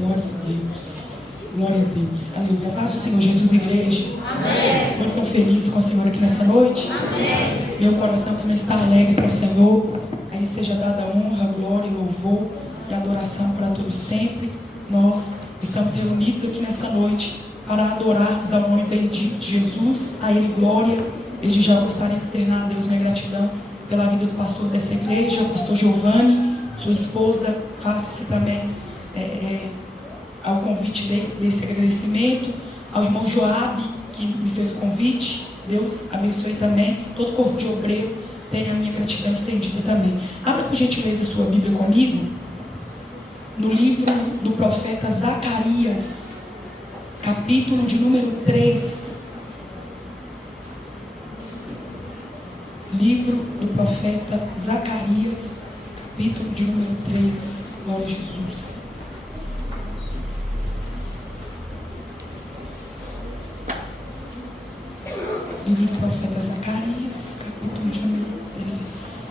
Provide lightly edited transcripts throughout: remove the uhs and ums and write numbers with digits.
Glória a Deus. Glória a Deus. Aleluia. A paz do Senhor Jesus, igreja. Amém. Quantos estão felizes com o Senhor aqui nessa noite? Amém. Meu coração também está alegre para o Senhor. A Ele seja dada honra, glória e louvor e adoração para todos sempre. Nós estamos reunidos aqui nessa noite para adorarmos ao nome bendito de Jesus. A Ele glória. Desde já gostaria de externar a Deus minha gratidão pela vida do pastor dessa igreja, o pastor Giovanni, sua esposa. Faça-se também ao convite desse agradecimento, ao irmão Joabe, que me fez o convite. Deus abençoe também. Todo corpo de obreiro tem a minha gratidão estendida também. Abra por gentileza a sua Bíblia comigo, no livro do profeta Zacarias, capítulo de número 3. Livro do profeta Zacarias, capítulo de número 3. Glória a Jesus. Livro do profeta Zacarias, capítulo de número 3.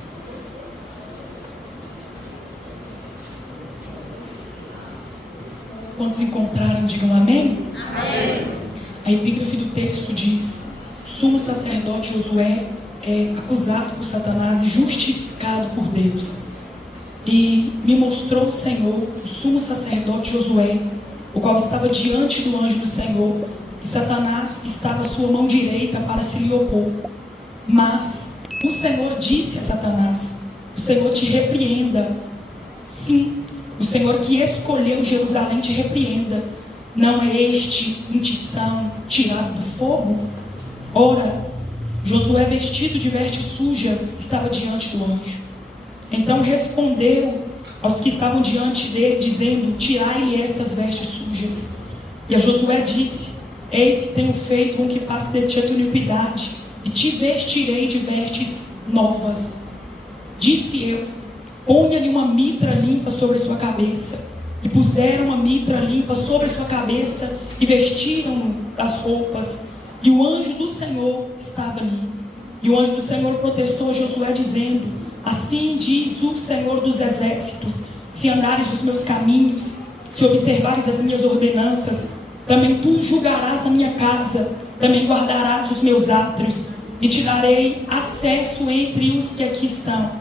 Quantos encontraram, digam amém? Amém. A epígrafe do texto diz: sumo sacerdote Josué é acusado por Satanás e justificado por Deus. E me mostrou o Senhor, o sumo sacerdote Josué, o qual estava diante do anjo do Senhor, e Satanás estava à sua mão direita para se lhe opor. Mas o Senhor disse a Satanás: o Senhor te repreenda. Sim, o Senhor que escolheu Jerusalém te repreenda. Não é este um tição tirado do fogo? Ora, Josué, vestido de vestes sujas, estava diante do anjo. Então respondeu aos que estavam diante dele, dizendo: tirai-lhe estas vestes sujas. E a Josué disse: eis que tenho feito com que passe de ti a tua iniquidade, e te vestirei de vestes novas. Disse eu: ponha-lhe uma mitra limpa sobre a sua cabeça. E puseram uma mitra limpa sobre a sua cabeça, e vestiram-no das roupas. E o anjo do Senhor estava ali. E o anjo do Senhor protestou a Josué, dizendo: assim diz o Senhor dos exércitos: se andares os meus caminhos, se observares as minhas ordenanças, também tu julgarás a minha casa, também guardarás os meus átrios, e te darei acesso entre os que aqui estão.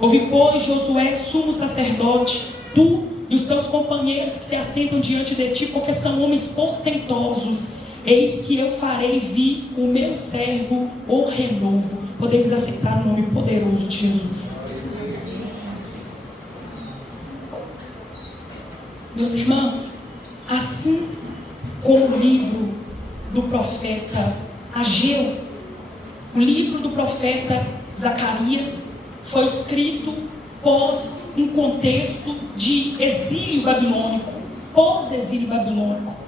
Ouve, pois, Josué, sumo sacerdote, tu e os teus companheiros que se assentam diante de ti, porque são homens portentosos. Eis que eu farei vir o meu servo, o renovo. Podemos aceitar o nome poderoso de Jesus. Meus irmãos, assim como o livro do profeta Ageu, o livro do profeta Zacarias foi escrito pós um contexto de exílio babilônico, pós-exílio babilônico.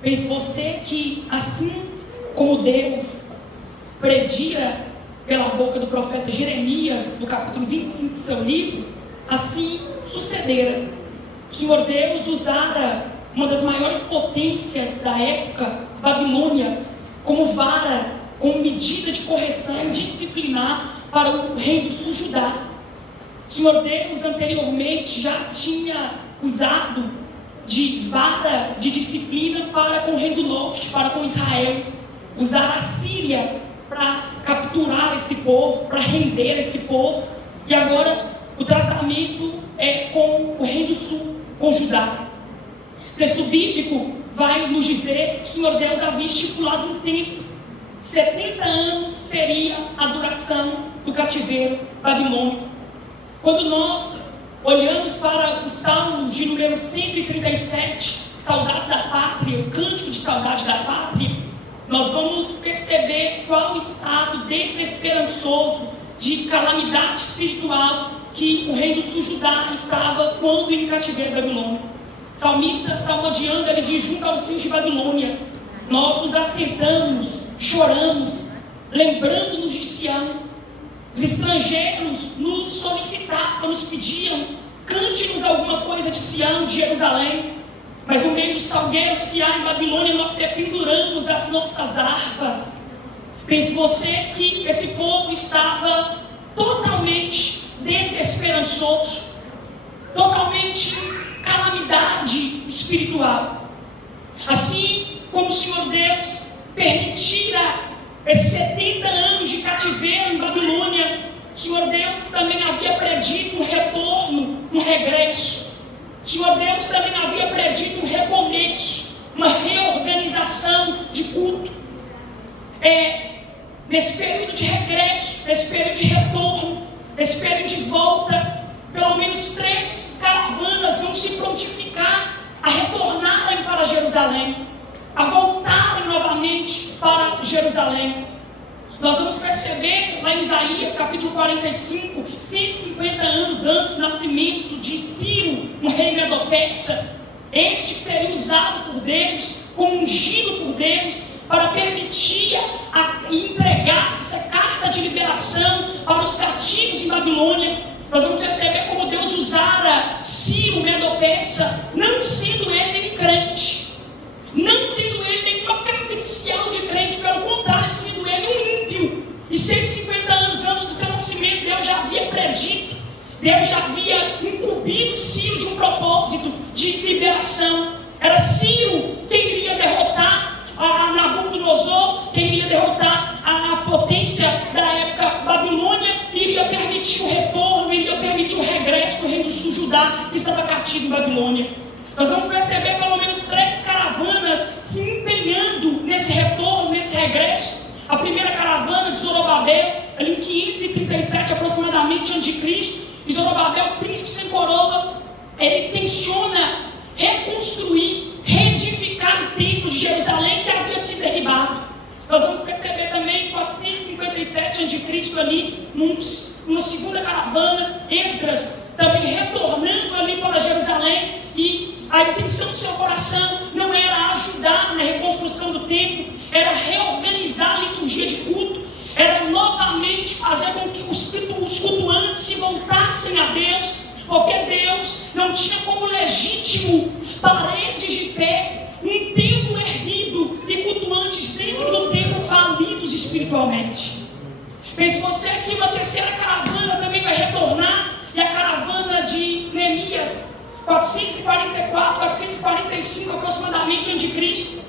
Pense você que, assim como Deus predira pela boca do profeta Jeremias, no capítulo 25 do seu livro, assim sucedera. O Senhor Deus usara uma das maiores potências da época, Babilônia, como vara, como medida de correção disciplinar para o rei do sul Judá. O Senhor Deus anteriormente já tinha usado de vara de disciplina para com o rei do norte, para com Israel. Usar a Síria para capturar esse povo, para render esse povo. E agora o tratamento é com o rei do sul, com Judá. O texto bíblico vai nos dizer que o Senhor Deus havia estipulado um tempo. 70 anos seria a duração do cativeiro babilônico. Quando nós olhamos para o Salmo de número 137, Saudades da Pátria, o cântico de saudade da pátria, nós vamos perceber qual o estado desesperançoso de calamidade espiritual que o rei do sul Judá estava quando em cativeiro babilônico. O salmista, salmodiando, ele diz: junto aos rios de Babilônia, nós nos assentamos, choramos, lembrando-nos de Sião. Os estrangeiros nos solicitavam, nos pediam: cante-nos alguma coisa de Sião, de Jerusalém. Mas no meio dos salgueiros que há em Babilônia, nós penduramos as nossas harpas. Pense você que esse povo estava totalmente desesperançoso, totalmente calamidade espiritual espiritual. Assim como o Senhor Deus permitira esses 70 anos de cativeiro em Babilônia, o Senhor Deus também havia predito um retorno, um regresso. O Senhor Deus também havia predito um recomeço, uma reorganização de culto. Nesse período de regresso, nesse período de retorno, nesse período de volta, pelo menos 3 caravanas vão se prontificar a retornarem para Jerusalém, a voltarem novamente para Jerusalém. Nós vamos perceber lá em Isaías capítulo 45, 150 anos antes do nascimento de Ciro, um rei medo-persa, este que seria usado por Deus, como ungido por Deus, para permitir e entregar essa carta de liberação para os cativos em Babilônia. Nós vamos perceber como Deus usara Ciro, medo-persa, não sendo ele nem crente, não tendo ele nenhuma credencial de crente, pelo contrário, sendo ele um ímpio. E 150 anos antes do seu nascimento, Deus já havia predito, Deus já havia incumbido Ciro de um propósito de liberação. Era Ciro quem iria derrotar a Nabucodonosor, quem iria derrotar a potência da época Babilônia, iria permitir o retorno, iria permitir o regresso do reino do sul Judá, que estava cativo em Babilônia. Nós vamos perceber pelo menos 3 caravanas se empenhando nesse retorno, nesse regresso. A primeira caravana de Zorobabel, ali em 537 aproximadamente a.C., e Zorobabel, príncipe sem coroa, ele intenciona reconstruir, reedificar o templo de Jerusalém que havia sido derribado. Nós vamos perceber também em 457 a.C., ali, numa segunda caravana, Esdras, também retornando ali para Jerusalém, e a intenção do seu coração não era ajudar na reconstrução do templo, era reorganizar a liturgia de culto, era novamente fazer com que os cultuantes se voltassem a Deus, porque Deus não tinha como legítimo paredes de pé, um templo erguido e cultuantes dentro do templo falidos espiritualmente. Pense você que uma terceira caravana também vai retornar, e a caravana de Neemias, 444, 445 aproximadamente a.C.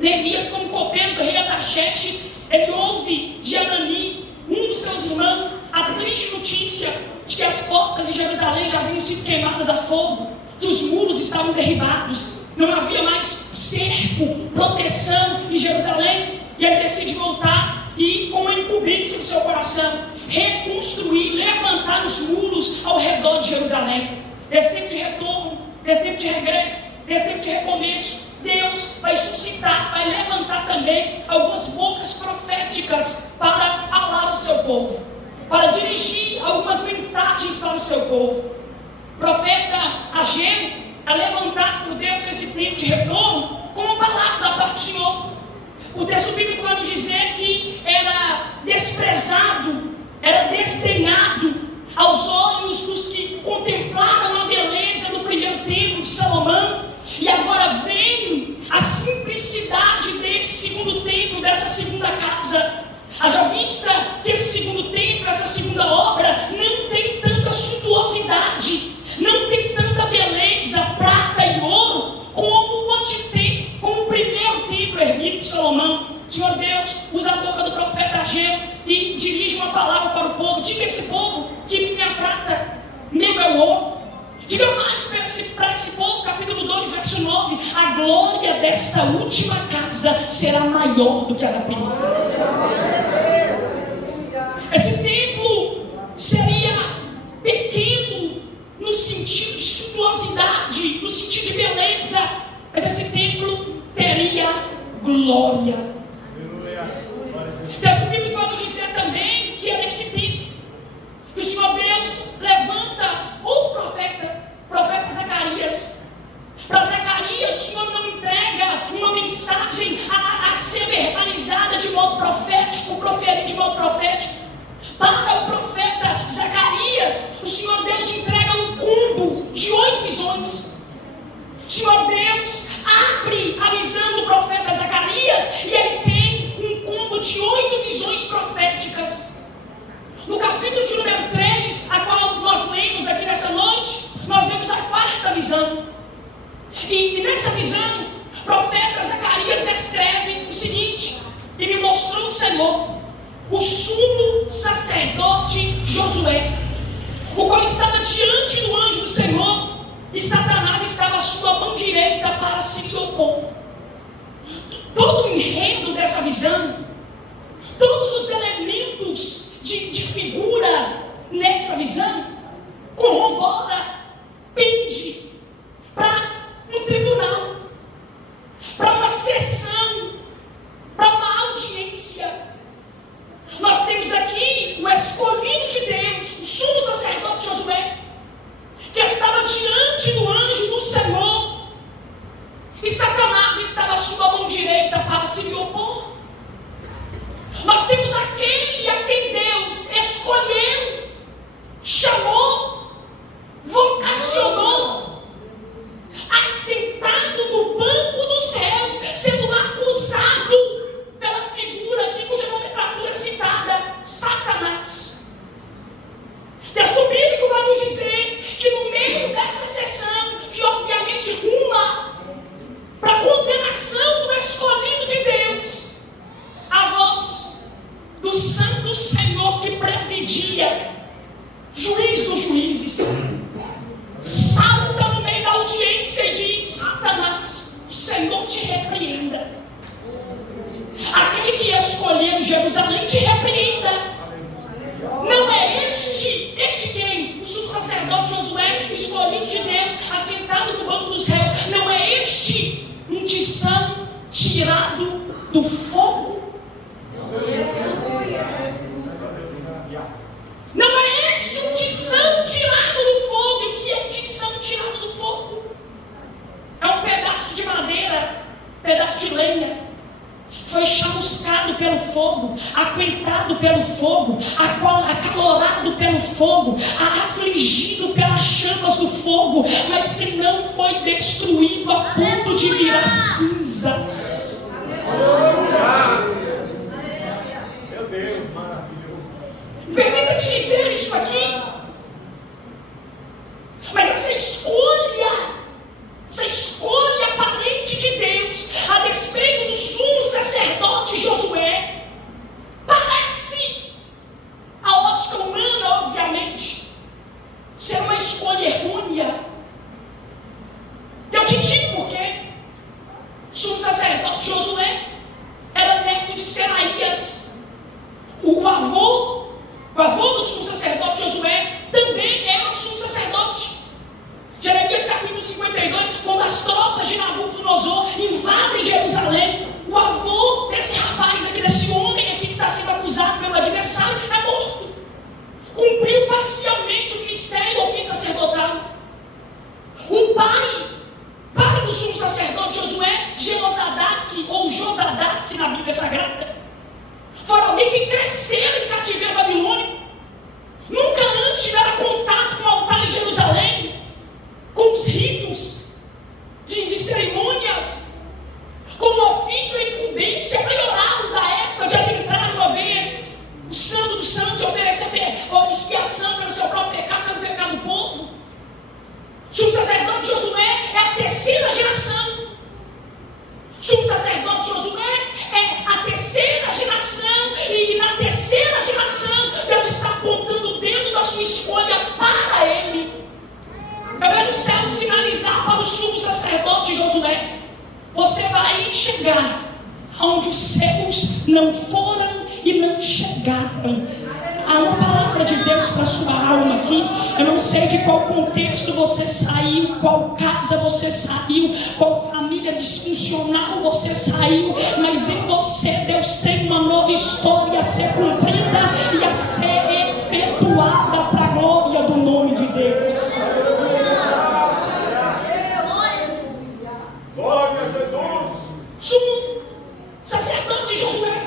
Neemias, como copeiro do rei Artaxerxes, ele ouve de Anani, um dos seus irmãos, a triste notícia de que as portas de Jerusalém já haviam sido queimadas a fogo, que os muros estavam derribados, não havia mais cerco, proteção em Jerusalém, e ele decide voltar e, com a incumbência do seu coração, reconstruir, levantar os muros ao redor de Jerusalém. Nesse tempo de retorno, nesse tempo de regresso, nesse tempo de recomeço, Deus vai suscitar, vai levantar também algumas bocas proféticas para falar ao seu povo, para dirigir algumas mensagens para o seu povo. O profeta Ageu é levantado por Deus nesse tempo de retorno com uma palavra da parte do Senhor. O texto bíblico vai nos dizer que era desprezado, era desdenhado aos olhos dos que contemplaram a beleza do primeiro templo de Salomão, e agora vem a simplicidade desse segundo templo, dessa segunda casa. Haja vista que esse segundo templo, essa segunda obra, não tem tanta suntuosidade, não tem tanta beleza, prata e ouro, como o antitemplo, como o primeiro templo erguido por Salomão. O Senhor Deus usa a boca do profeta Ageu e dirige uma palavra para o povo. Diga a esse povo que minha é prata, meu é o ouro. Diga mais para esse povo, capítulo 2, verso 9: a glória desta última casa será maior do que a da primeira. Esse templo seria pequeno no sentido de suntuosidade, no sentido de beleza, mas esse templo teria glória. Deus bíblico vai nos dizer também que é nesse tempo que o Senhor Deus levanta outro profeta, profeta Zacarias. Para Zacarias, o Senhor não entrega uma mensagem a ser verbalizada de modo profético, proferida de modo profético. Para o profeta Zacarias, o Senhor Deus entrega um combo de 8 visões. O Senhor Deus abre a visão do profeta Zacarias e ele tem um combo de 8 visões proféticas. No capítulo de número 3, a qual nós lemos aqui nessa noite, nós vemos a 4ª visão. E nessa visão, o profeta Zacarias descreve o seguinte: e me mostrou o Senhor, o sumo sacerdote Josué, o qual estava diante do anjo do Senhor, e Satanás estava à sua mão direita para se lhe opor. Todo o enredo dessa visão, todos os elementos de figura nessa visão, corrobora, pende para um tribunal, para uma sessão, para uma audiência. Nós temos aqui o escolhido de Deus, o sumo sacerdote Josué, que estava diante do anjo do Senhor, e Satanás estava à sua mão direita para se lhe opor. Nós temos aquele a quem Deus escolheu, chamou, vocacionou, assentado no banco dos céus, sendo acusado pela figura aqui cuja nomenclatura é citada, Satanás. Texto bíblico vai nos dizer que no meio dessa sessão, que obviamente ruma para a condenação do escolhido de Deus, a voz do Santo Senhor que presidia, juiz dos juízes, salta no meio da audiência e diz: Satanás, o Senhor te repreenda. Aquele que escolheu Jerusalém te repreenda. Não é este quem? O sumo sacerdote Josué, escolhido de Deus, assentado no banco dos réus. Não é este um tição tirado do fogo? Não é este um tição tirado do fogo? E o que é um tição tirado do fogo? É um pedaço de madeira, pedaço de lenha, foi chamuscado pelo fogo, aguentado pelo fogo, acalorado pelo fogo, afligido pelas chamas do fogo, mas que não foi destruído a ponto de virar cinzas. Meu Deus, maravilhoso. Permita-te dizer isso aqui, mas essa escolha aparente de Deus, a despeito do sumo sacerdote Josué, parece, a ótica humana, obviamente, ser uma escolha errônea. Eu te digo por quê. O sumo sacerdote Josué era neto de Seraías. O avô do sumo sacerdote Josué também era sumo sacerdote. Jeremias capítulo 52, quando as tropas de Nabucodonosor invadem Jerusalém, o avô desse rapaz aqui, desse homem aqui que está sendo acusado pelo adversário, é morto. Cumpriu parcialmente o ministério e o ofício sacerdotal. O pai do sumo sacerdote Josué, Jeozadak ou Josadac na Bíblia Sagrada, foi alguém que cresceu em cativeiro babilônico. Nunca antes tiveram contato com o altar em Jerusalém, com os ritos de cerimônias, com o ofício e incumbência maioral da época de adentrar uma vez o Santo dos Santos, oferecer expiação pelo seu próprio pecado, pelo pecado do povo. O sumo sacerdote Josué é a terceira geração. O sumo sacerdote Josué é a terceira geração, e na terceira geração Deus está apontando o dedo da sua escolha para ele. Eu vejo o céu sinalizar para o sumo sacerdote Josué: você vai chegar aonde os céus não foram e não chegaram. Há uma palavra de Deus para a sua alma aqui. Eu não sei de qual contexto você saiu, qual casa você saiu, qual família disfuncional você saiu, mas em você Deus tem uma nova história a ser cumprida e a ser efetuada para a glória do nome de Deus. Glória a Jesus. Sumo sacerdote Josué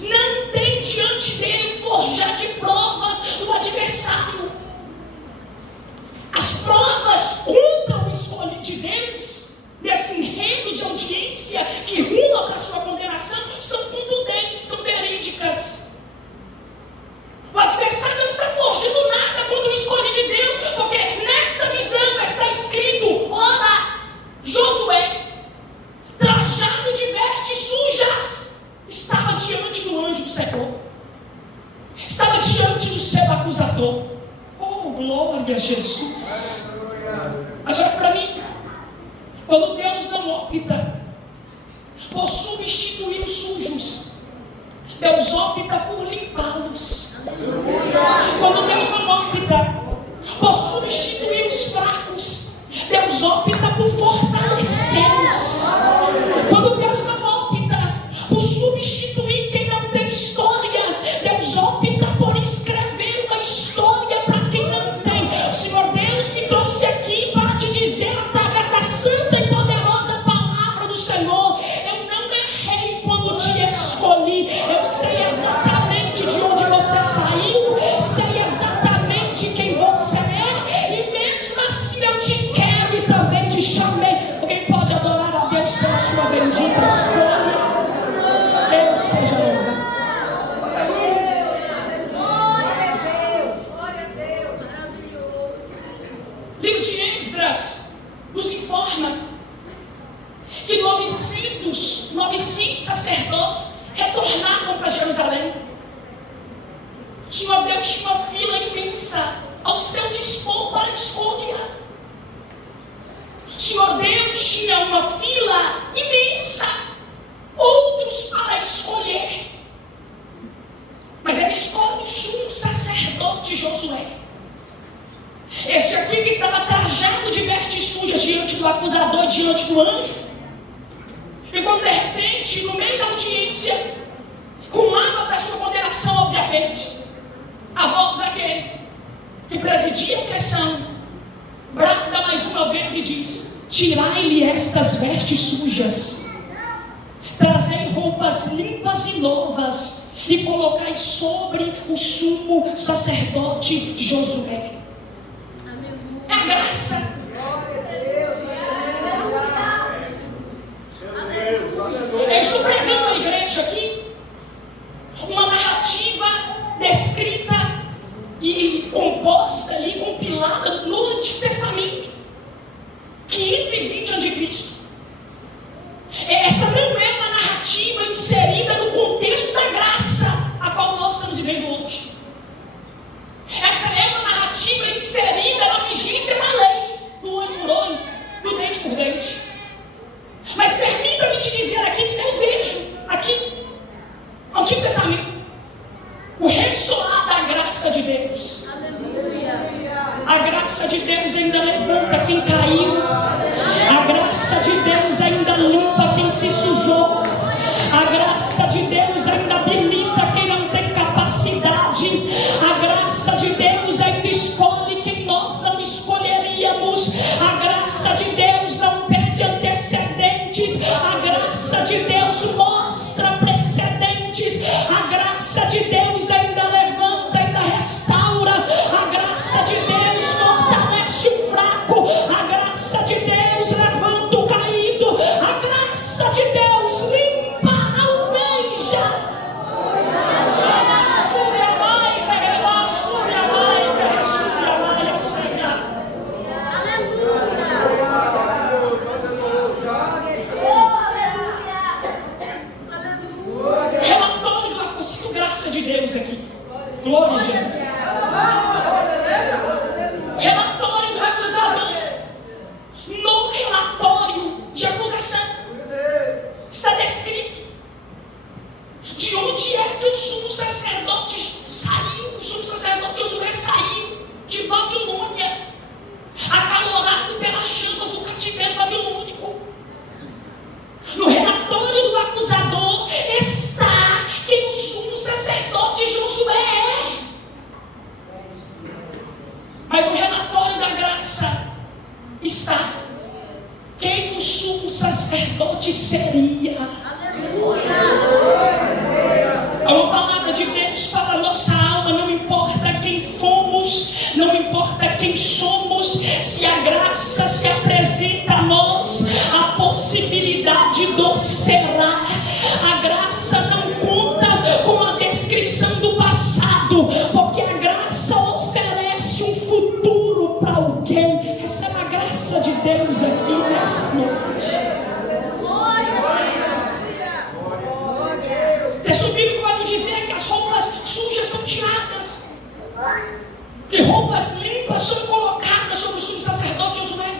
não tem diante dele um forjar de provas do adversário. As provas contra o escolhido de Deus, desse enredo de audiência que ruma para a sua condenação, são contundentes, são verídicas. O adversário não está forjando Deus não opta por substituir os sujos, Deus opta por limpá-los. Quando Deus não opta por substituir os fracos, Deus opta por fortalecê-los. Quando Deus não opta por substituir quem não tem história, Deus opta por escrever uma história para quem não tem. O Senhor Deus me trouxe aqui para te dizer, através da santa e poderosa palavra do Senhor, eu não errei quando te escolhi. Eu sei exatamente de onde você saiu, sei exatamente quem você é, e mesmo assim eu te quero e também te chamei. Alguém pode adorar a Deus pela sua bendita escolha? Deus seja louvado. Livro de Esdras nos informa que 900 sacerdotes retornaram para Jerusalém. O Senhor Deus tinha uma fila imensa ao seu dispor para a escolha. O Senhor Deus tinha uma fila imensa, outros para escolher. Mas ele escolhe o sumo sacerdote Josué. Este aqui que estava trajado de vestes sujas diante do acusador, diante do anjo. E quando de repente, no meio da audiência, com água para sua condenação, obviamente, a voz daquele que presidia a sessão brada mais uma vez e diz: tirai-lhe estas vestes sujas, trazei roupas limpas e novas e colocai sobre o sumo sacerdote Josué. É a graça. Eu estou pregando a igreja aqui uma narrativa descrita e composta ali, compilada no Antigo Testamento, 520 a.C. Essa não é uma narrativa inserida no contexto da graça a qual nós estamos vivendo hoje. Essa é uma narrativa inserida na vigência da lei, do olho por olho, do dente por dente. Mas permita-me te dizer aqui que eu vejo aqui, no Antigo Testamento, o ressoar da graça de Deus. A graça de Deus ainda levanta quem caiu. A graça de Deus ainda limpa quem se sujou. A graça de Deus ainda habilita quem não tem capacidade. A graça de Deus ainda escolhe quem nós não escolheríamos. A graça de Deus não pede antecedentes. A graça de Deus mostra precedentes. A graça de Deus ainda levanta, ainda restaura. A graça de Deus fortalece o fraco. A graça de Deus levanta o caído. A graça de Deus limpa a alveja. Relatório do acústico, graça de Deus aqui. Glória a Jesus. Relatório do acusador. No relatório de acusação está descrito de onde é que o sumo sacerdote saiu. O sumo sacerdote Josué saiu de Babilônia, acalorado pelas chamas do cativeiro babilônico. No relatório do acusador está quem o sumo sacerdote Josué é. Mas no relatório da graça está quem o sumo sacerdote seria. É uma palavra de Deus para a nossa alma. Não importa quem fomos, não importa quem somos, se a graça se apresenta a nós, a possibilidade do será. A graça não conta com a descrição do passado, porque a graça oferece um futuro para alguém. Receba a graça de Deus aqui nessa noite. O texto bíblico vai nos dizer que as roupas sujas são tiradas, que roupas limpas são colocadas sobre o sumo sacerdote Josué,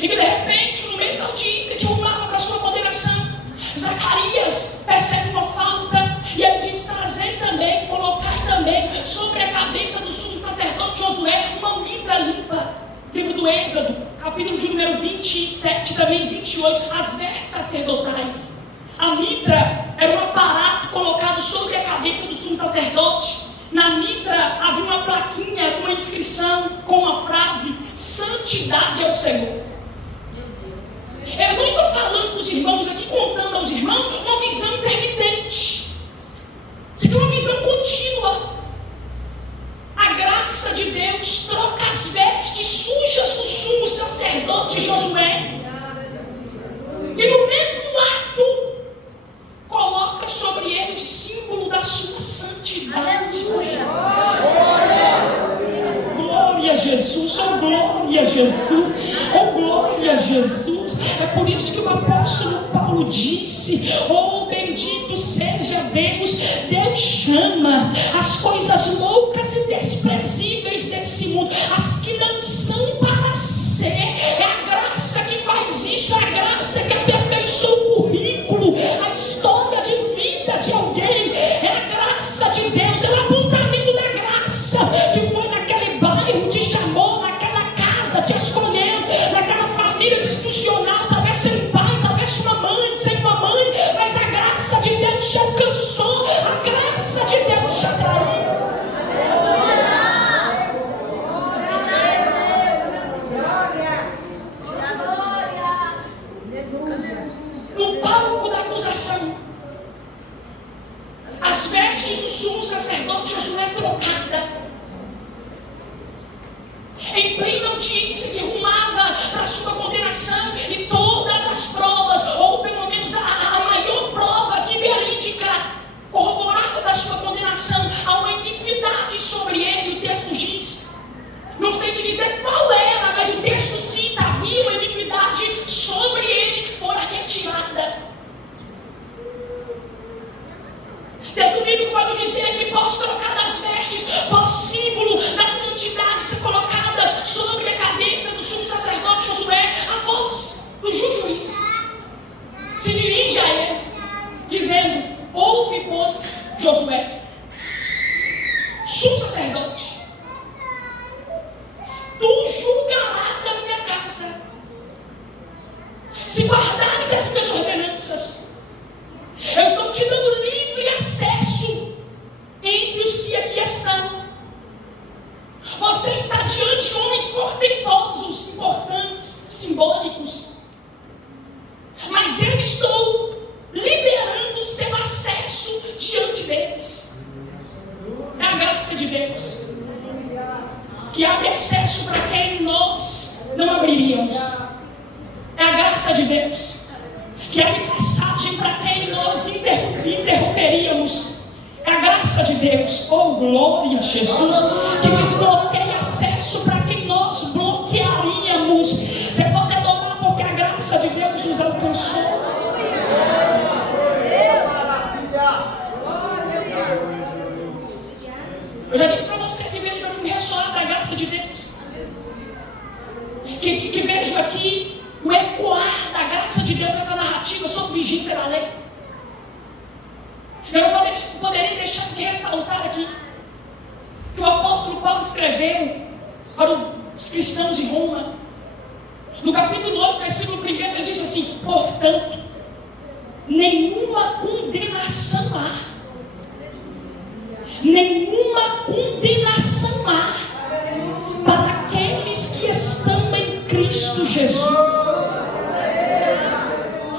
e que de repente no meio da audiência que rumava para sua condenação. Zacarias percebe uma falta e ele diz: trazei também, colocai também sobre a cabeça do sumo sacerdote Josué uma mitra limpa. Livro do Êxodo, capítulo de número 27, também 28, as vestes sacerdotais. A mitra era um aparato colocado sobre a cabeça do sumo sacerdote. Na mitra havia uma plaquinha com uma inscrição, com uma frase: santidade ao Senhor. Eu não estou falando para os irmãos aqui, contando aos irmãos uma visão intermitente. Isso aqui é uma visão contínua. A graça de Deus troca as vestes sujas do sumo sacerdote Josué. E no mesmo ato, coloca sobre ele o símbolo da sua santidade. Glória a Jesus, oh glória a Jesus, oh glória a Jesus. É por isso que o apóstolo Paulo disse: oh bendito seja Deus. Deus chama as coisas loucas e desprezíveis desse mundo, as que não são para ser. É a graça que faz isso, é a graça que aperfeiçoa o currículo, a história de vida de alguém. É a graça de Deus, é o apontamento da graça que foi naquele bairro, te chamou, naquela casa, te escolheu, naquela família disfuncional, talvez sem pai, talvez sem uma mãe, mas a graça de Deus te alcançou, a graça de Deus te atraiu. No palco da acusação, as vestes do sumo sacerdote Josué trocada, em plena audiência que rumava para a sua condenação, e todas as provas, ou pelo menos a maior prova que viria indicar, corroborava da sua condenação, há uma iniquidade sobre ele. O texto diz, não sei te dizer qual era, mas o texto cita: havia uma iniquidade sobre ele que fora retirada. Texto bíblico vai nos dizer que após trocar as vestes, após símbolo da santidade ser colocada sobre a cabeça do sumo sacerdote Josué, a voz do juiz se dirige a ele, dizendo: ouve, pois, Josué, sumo sacerdote, tu julgarás a minha casa, se guardares as minhas ordenanças. Eu estou te dando livre acesso entre os que aqui estão. Você está diante de homens portentosos, importantes, simbólicos, mas eu estou liberando o seu acesso diante deles. É a graça de Deus que abre acesso para quem nós não abriríamos. É a graça de Deus que abre passagem para quem nós interromperíamos. É a graça de Deus, oh glória a Jesus, que desbloqueia acesso para quem nós bloquearíamos. Você pode adorar porque a graça de Deus nos alcançou. Eu já disse para você que vejo aqui um ressoar da graça de Deus, que vejo aqui o ecoar da graça de Deus nessa narrativa sobre vigília da lei. Eu não poderia deixar de ressaltar aqui que o apóstolo Paulo escreveu para os cristãos de Roma. No capítulo 8, versículo 1, ele diz assim: portanto, nenhuma condenação há. Nenhuma condenação há para aqueles que estão em Cristo Jesus.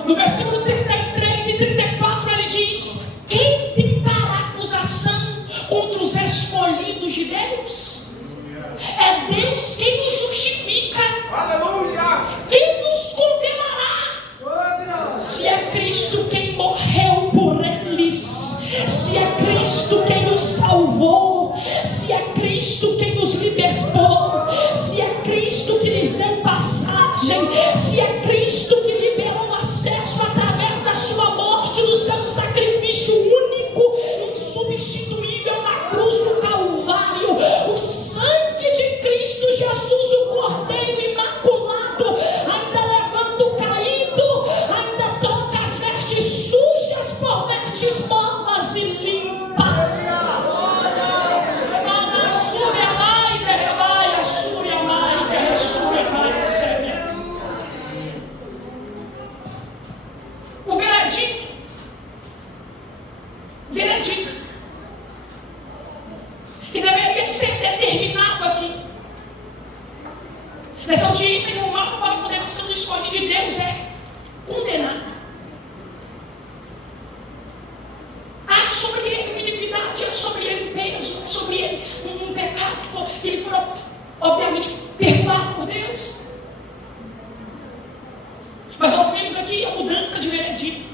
No versículo 33 e 34 ele diz: quem tentará acusação contra os escolhidos de Deus? É Deus quem nos justifica. Aleluia! Quem nos condenará? Se é Cristo quem morreu por eles, se é Cristo quem nos salvou, se é Cristo quem nos libertou, se é Cristo que lhes deu passagem, se é Cristo que liberou acesso através da sua morte, do seu sacrifício único, insubstituível na cruz do Calvário, o sangue de Cristo Jesus, o Cordeiro imaculado, ainda levando o caminho condenado. Há sobre ele uma iniquidade, há sobre ele um peso, há sobre ele um pecado que ele for, obviamente, perdoado por Deus. Mas nós vemos aqui a mudança de veredito.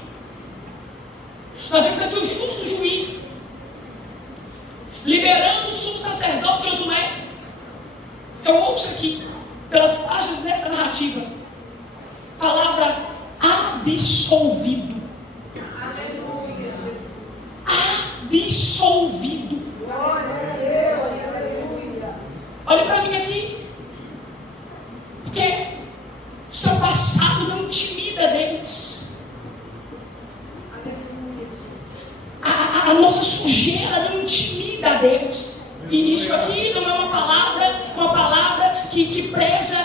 Nós vemos aqui o justo juiz liberando o sumo sacerdote Josué. Eu ouço aqui, pelas páginas dessa narrativa, a palavra absolvido. Aleluia, Jesus. Absolvido. Glória a Deus, aleluia. Olha para mim aqui. Porque o seu passado não intimida Deus. Aleluia, Jesus. A nossa sujeira não intimida a Deus. E isso aqui não é uma palavra que preza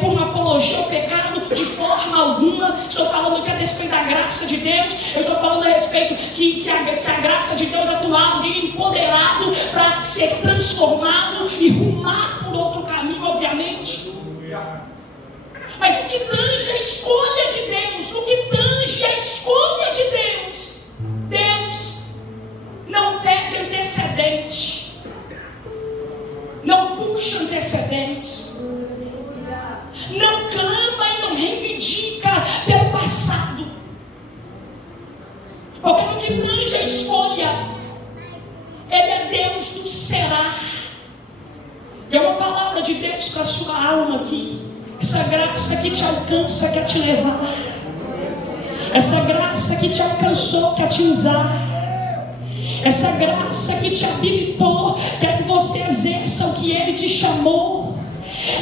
por uma apologia ao pecado de forma alguma. Estou falando aqui a respeito da graça de Deus. Eu estou falando a respeito se a graça de Deus atuar, alguém empoderado para ser transformado e rumar por outro caminho, obviamente. Mas no que tange a escolha de Deus, no que tange a escolha de Deus, Deus não pede antecedente. Não puxa antecedentes, não clama e não reivindica pelo passado, porque no que tange a escolha, Ele é Deus do será. É uma palavra de Deus para a sua alma aqui. Essa graça que te alcança quer te levar, essa graça que te alcançou quer te usar. Essa graça que te habilitou quer que você exerça o que Ele te chamou.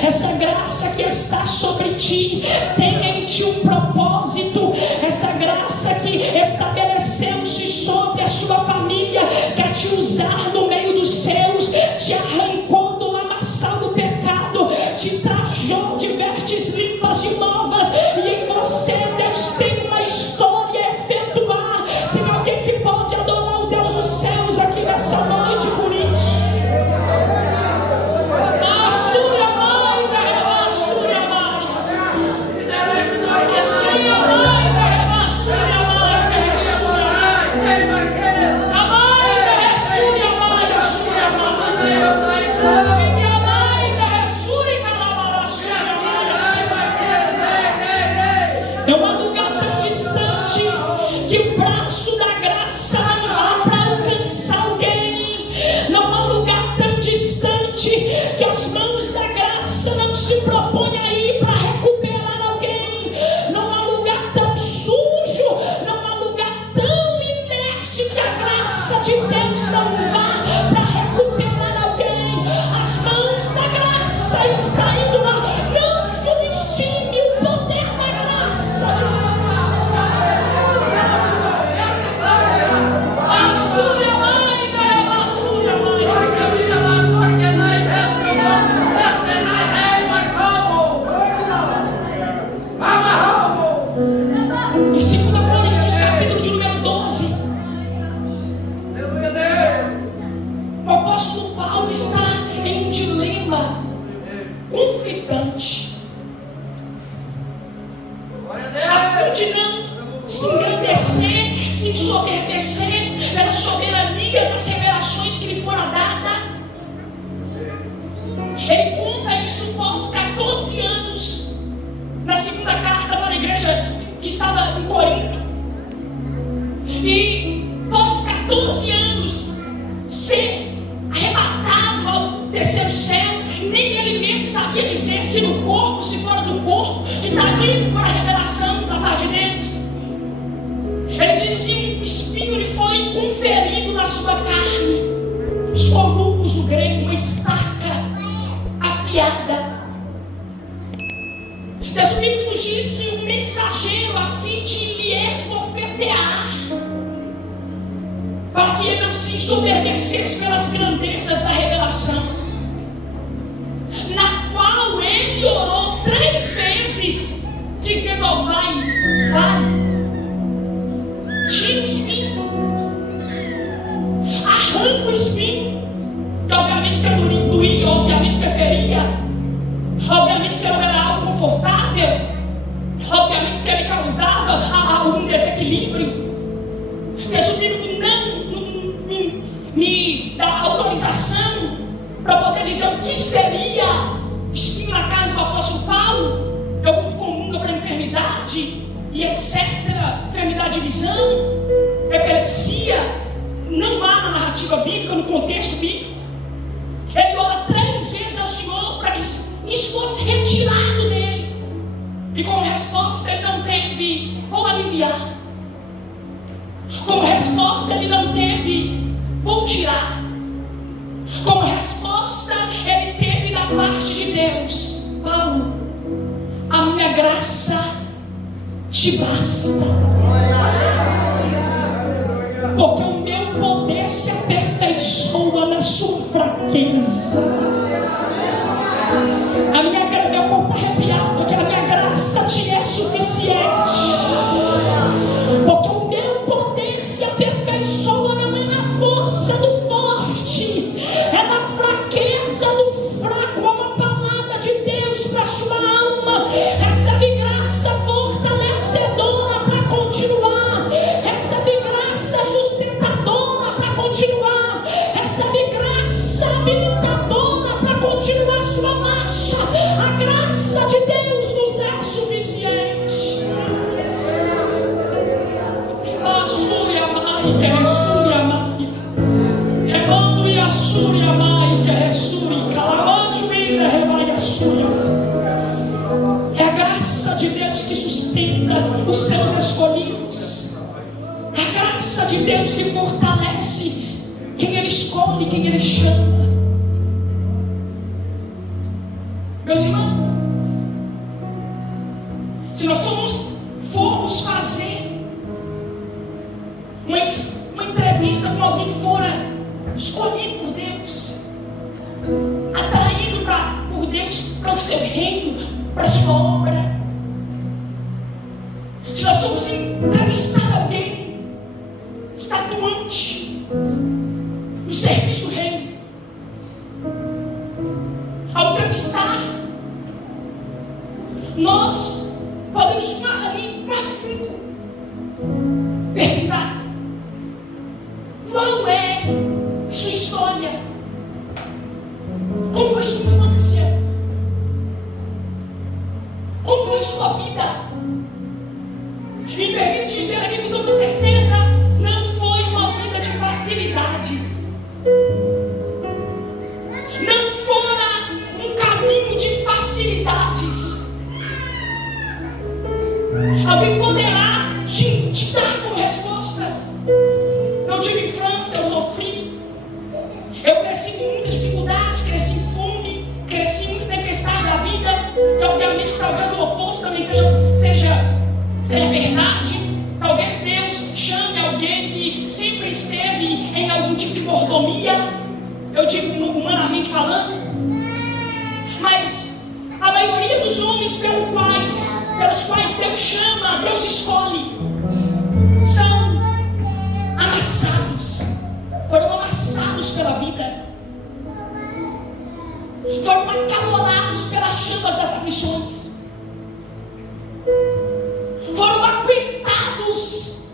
Essa graça que está sobre ti tem em ti um propósito. Essa graça que estabeleceu-se sobre a sua família quer te usar no meio dos seus. Te arrancou do lamaçal do pecado, te trajou de vestes limpas e novas. E em você Deus tem uma história a efetuar. Tem alguém que pode adorar o Deus dos céus aqui nessa noite por isso. É um lugar tão distante que o braço da graça não há para alcançar alguém. Não há um lugar tão distante que as mãos da graça não se propõem a ir para recuperar alguém. Não há lugar tão sujo, não há lugar tão inerte que a graça de Deus não vá para recuperar alguém. As mãos da graça estão indo lá. Não subestime o poder da graça de Deus. Em 2 Coríntios, capítulo de número 12, o apóstolo Paulo está em um dilema conflitante. A fim de não se engrandecer, se ensoberbecer pela soberania das revelações que lhe foram dadas. Ele conta isso após 14 anos, na segunda carta para a igreja que estava em Corinto. E após 14 anos ser arrebatado ao terceiro céu, nem ele mesmo sabia dizer se no corpo, se fora do corpo, de tamanho que foi a revelação da parte de Deus. Ele diz que um espinho lhe foi conferido na sua carne, os colubos no grego, uma estaca afiada. Deus Bíblico nos diz que o mensageiro, a fim de lhe esbofetear, para que ele não se ensoberbecesse pelas grandezas da revelação, na qual ele orou 3 vezes, dizendo ao Pai: Pai, tira o espinho, arranca o espinho. E obviamente que eu doía, obviamente que eu feria, obviamente que não era algo confortável, Obviamente porque ele causava um desequilíbrio. Texto bíblico não me dá autorização para poder dizer o que seria espinho na carne do apóstolo Paulo, que é algo comum para enfermidade e etc. Enfermidade de visão, epilepsia. Não há na narrativa bíblica, no contexto bíblico. Ele ora 3 vezes ao Senhor para que isso fosse retirado dele. E como resposta ele não teve, vou aliviar. Como resposta ele não teve, vou tirar. Como resposta ele teve da parte de Deus: Paulo, a minha graça te basta. Porque o meu poder se aperfeiçoa na sua fraqueza. Meu corpo arrepiado, porque a minha graça te é suficiente. Porque o meu poder se aperfeiçoa não é na força do forte, é na fraqueza do fraco. É uma palavra de Deus para a sua alma. Recebe graça fortalecedora para continuar. Recebe graça sustentadora para continuar. Recebe graça habilitadora para continuar sua marcha. A graça de Deus nos é suficiente. Assúria Mai, que ressúria Mai. Remando e assúria Mai, que ressúria. Calamante vida, revai assúria. É a graça de Deus que sustenta os seus escolhidos. É a graça de Deus que fortalece quem Ele escolhe, quem Ele chama. Meus irmãos, se nós formos fazer uma entrevista com alguém que fora escolhido por Deus, atraído por Deus para o seu reino, para a sua obra, se nós formos entrevistar alguém estatuante no serviço do reino, ao entrevistar, nós podemos ali com afinco perguntar: qual é sua história? Como foi sua infância? Como foi sua vida? Me permite dizer aqui com toda certeza, não foi uma vida de facilidades. Não fora um caminho de facilidades. Alguém poderá te dar como resposta: não tive infância, eu sofri. Eu cresci com muita dificuldade, cresci em fome, cresci em muita tempestade da vida. E obviamente talvez o oposto também seja verdade. Talvez Deus chame alguém que sempre esteve em algum tipo de mordomia, eu digo humanamente falando. Mas a maioria dos homens pelos quais Deus chama, Deus escolhe, são amassados, foram amassados pela vida, foram acalorados pelas chamas das aflições, foram aguentados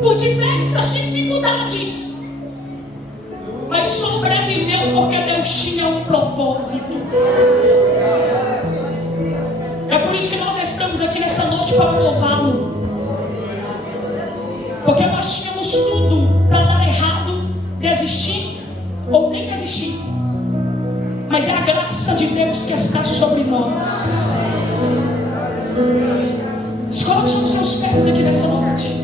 por diversas dificuldades, mas sobreviveu porque Deus tinha um propósito. É por isso que nós estamos aqui nessa noite para louvá-lo, porque nós tínhamos tudo para dar errado, desistir ou nem desistir, mas é a graça de Deus que está sobre nós. Se coloque sobre os seus pés aqui nessa noite.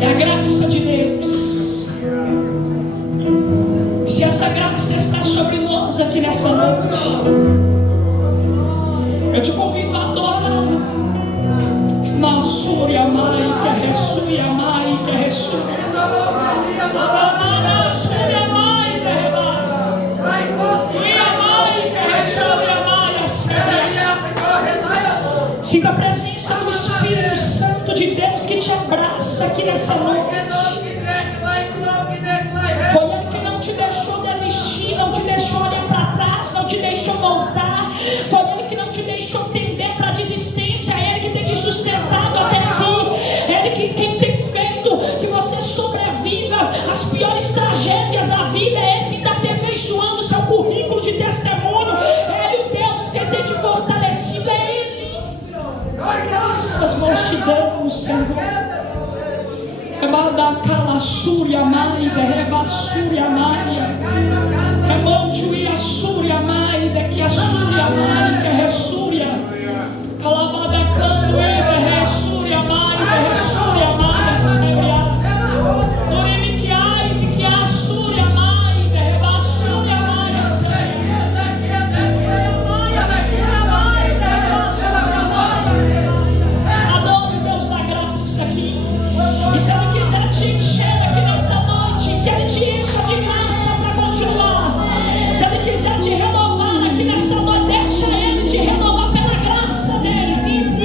É a graça de Deus. Se essa graça está sobre nós aqui nessa noite, eu te convido a adorá-lo. Massúria Mai, que ressuia Mai, que ressuia. Sinta a presença do Espírito Santo de Deus que te abraça aqui nessa noite. paz, não te deixou voltar. Foi Ele que não te deixou tender para a desistência. É Ele que tem te sustentado até aqui. É Ele quem tem feito que você sobreviva às piores tragédias da vida. É Ele que está aperfeiçoando o seu currículo de testemunho. É Ele o Deus que tem te fortalecido. É Ele. Graças nós te damos, Senhor. Remada calassúria maida, rebassúria maia. Remonjuia súria maida, que a súria maida, ressúria. Calabada cando, ressúria maida, ressúria maida, sebria. Norime que ai, que a súria maida, rebassúria maia, sebria. Adore o Deus da graça aqui. E se Ele quiser te encher aqui nessa noite, que Ele te encha de graça para continuar. Se Ele quiser te renovar aqui nessa noite, deixa Ele te renovar pela graça dEle.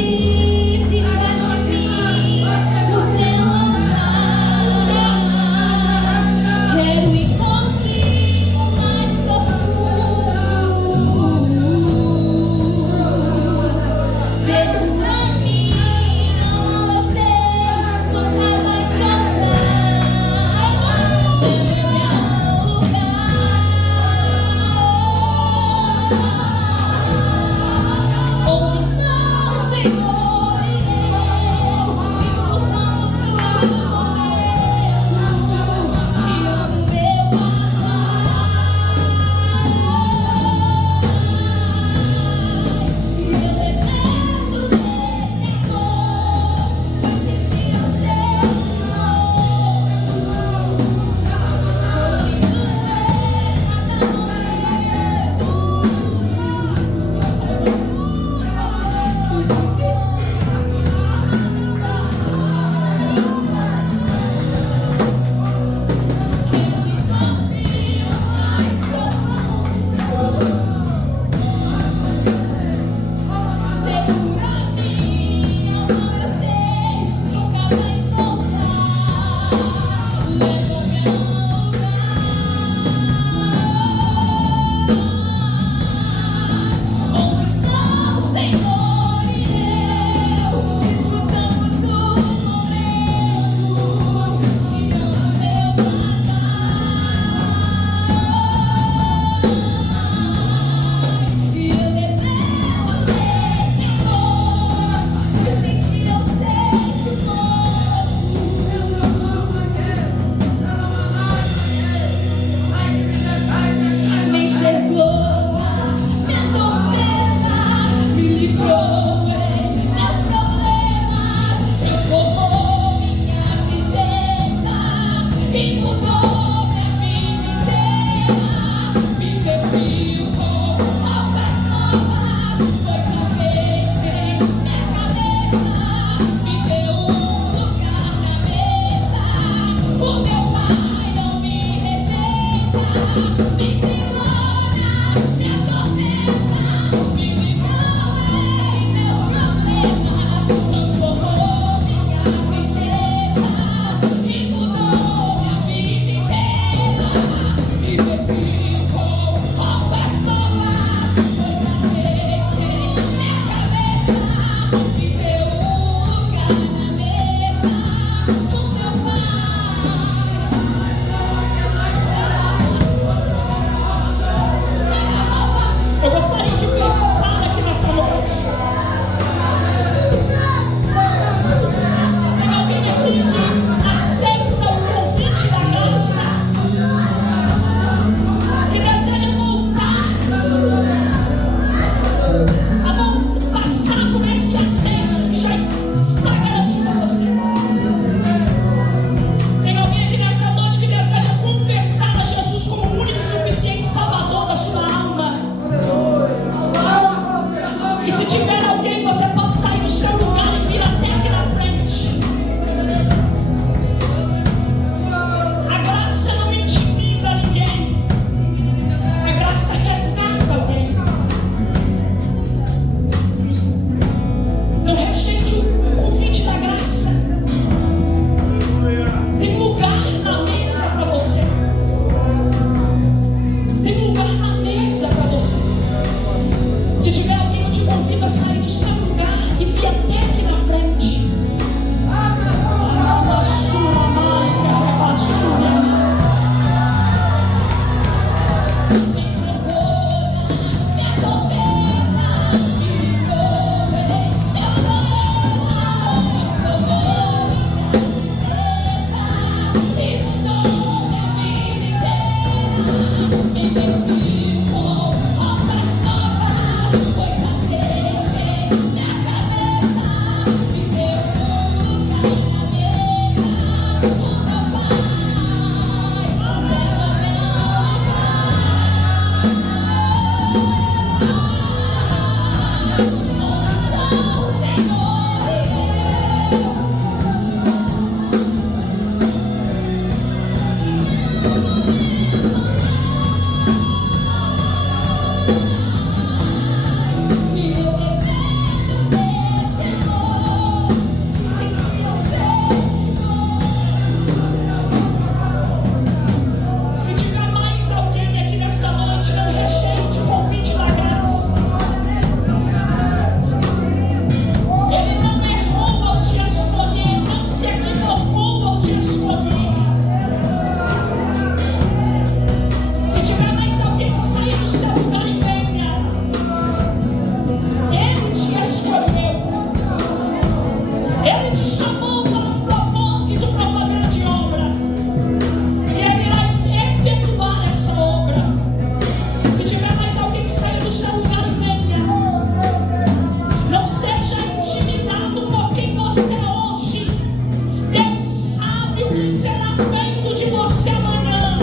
será feito de você amanhã.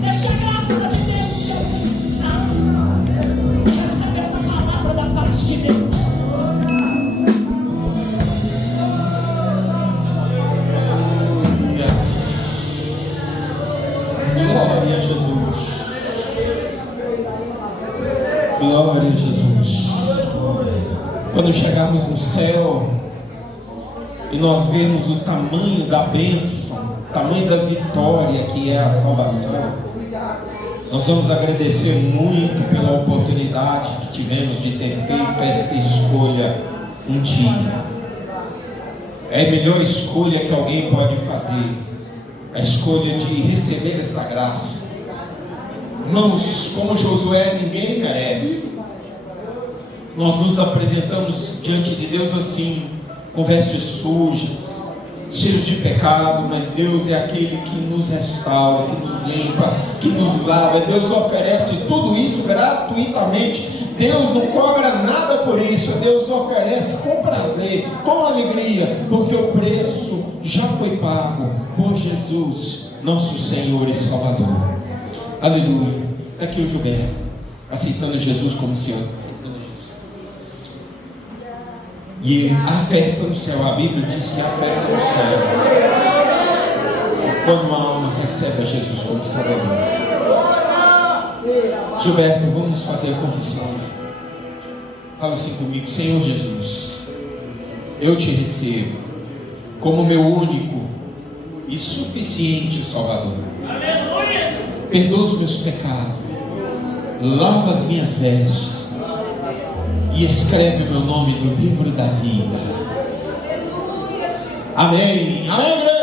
Deixa a graça de Deus te alcançar. Recebe essa palavra da parte de Deus. Glória a Jesus. Glória a Jesus. Quando chegarmos no céu e nós vermos o tamanho da bênção, o tamanho da vitória que é a salvação, nós vamos agradecer muito pela oportunidade que tivemos de ter feito esta escolha um dia. É a melhor escolha que alguém pode fazer, a escolha de receber essa graça. Irmãos, como Josué, ninguém merece. Nós nos apresentamos diante de Deus assim, com vestes sujas, cheios de pecado, mas Deus é aquele que nos restaura, que nos limpa, que nos lava. Deus oferece tudo isso gratuitamente. Deus não cobra nada por isso. Deus oferece com prazer, com alegria, porque o preço já foi pago por Jesus, nosso Senhor e Salvador. Aleluia. Aqui o Gilberto, aceitando Jesus como Senhor. E a festa no céu, a Bíblia diz que a festa no céu, quando a alma recebe a Jesus como Salvador. Gilberto, vamos fazer a confissão. Fala assim comigo: Senhor Jesus, eu te recebo como meu único e suficiente Salvador. Perdoa os meus pecados, lava as minhas vestes e escreve o meu nome no livro da vida. Amém. Amém.